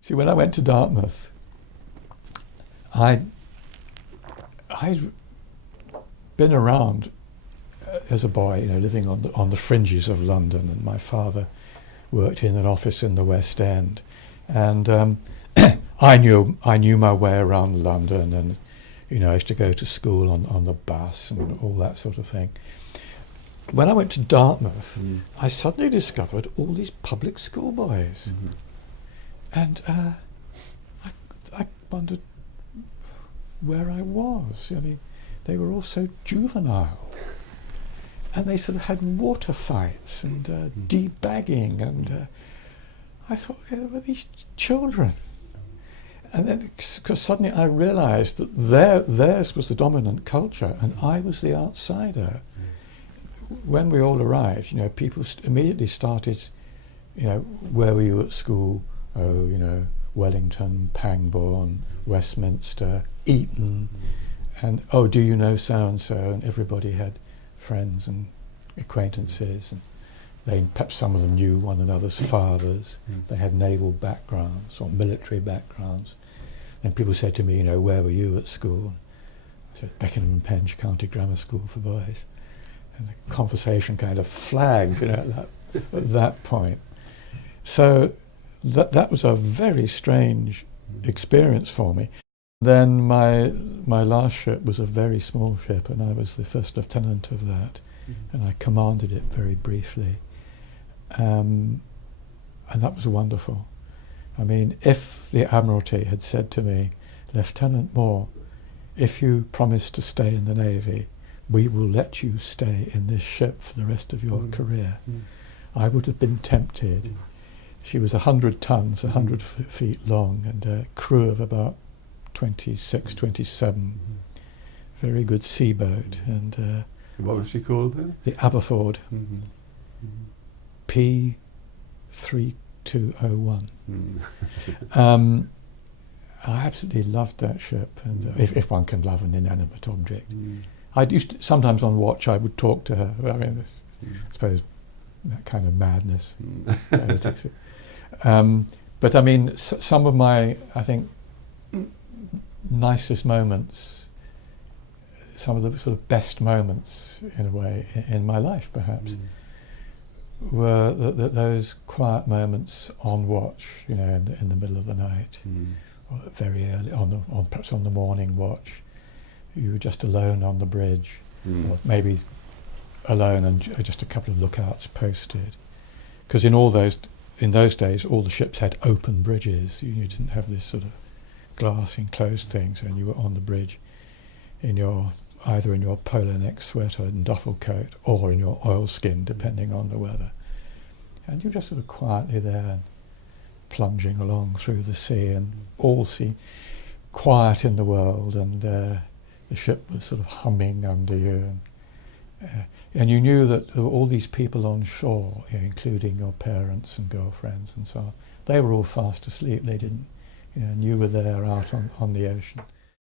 See, when I went to Dartmouth, I'd been around as a boy, living on the fringes of London, and my father worked in an office in the West End, and I knew my way around London, and I used to go to school on the bus and all that sort of thing. When I went to Dartmouth, I suddenly discovered all these public school boys, and I wondered where I was. I mean, they were all so juvenile, and they sort of had water fights and debagging, and I thought, okay, were these children? And then, because suddenly I realised that theirs was the dominant culture, and I was the outsider. When we all arrived, people immediately started, where were you at school? Oh, Wellington, Pangbourne, Westminster, Eton, and oh, do you know so-and-so? And everybody had friends and acquaintances, and perhaps some of them knew one another's fathers. They had naval backgrounds or military backgrounds. And people said to me, where were you at school? I said, Beckenham and Penge County Grammar School for Boys. And the conversation kind of flagged, at that point. So that was a very strange experience for me. Then my last ship was a very small ship, and I was the first lieutenant of that, and I commanded it very briefly. And that was wonderful. I mean, if the Admiralty had said to me, Lieutenant Moore, if you promise to stay in the Navy, we will let you stay in this ship for the rest of your career, I would have been tempted. She was 100 tons, 100 feet long, and a crew of about 26, 27. Very good seaboat. And what was she called then? The Aberford. P3201. I absolutely loved that ship, and if one can love an inanimate object. Sometimes on watch I would talk to her. I mean, I suppose that kind of madness. But I mean, some of my, I think, nicest moments, some of the sort of best moments, in a way, in my life, perhaps, were those quiet moments on watch, in the middle of the night, or very early, perhaps on the morning watch. You were just alone on the bridge, or maybe alone and just a couple of lookouts posted. Because in those days, all the ships had open bridges. You didn't have this sort of glass enclosed thing, so you were on the bridge either in your polar neck sweater and duffel coat, or in your oilskin, depending on the weather. And you were just sort of quietly there, and plunging along through the sea, and all seemed quiet in the world, and the ship was sort of humming under you, and you knew that there were all these people on shore, including your parents and girlfriends and so on. They were all fast asleep. They didn't, and you were there out on the ocean.